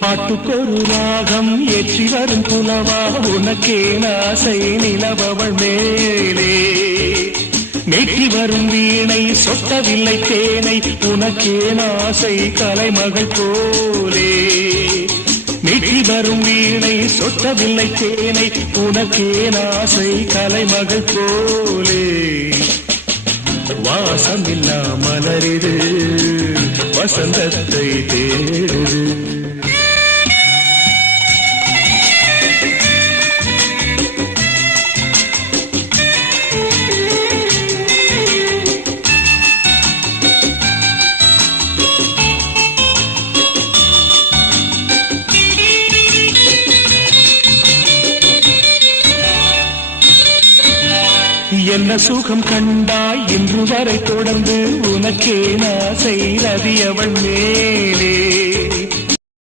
பாட்டுக்கொரு ராகம் ஏற்றி வரும் புலவா உனக்கே ஆசை நிலவவள் மேலே மேட்டி வரும் வீணை சொட்டவில்லை தேனை உனக்கே ஆசை கலைமகள் போலே மேட்டி வரும் வீணை சொட்டவில்லை தேனை உனக்கே ஆசை கலைமகள் போலே வாசமில்லா மலரிது வசந்தத்தை தேடுது என்ன சுகம் கண்டாய் இன்று வரை தொடர்ந்து உனக்கே ஆசை ரதி அவள் மேலே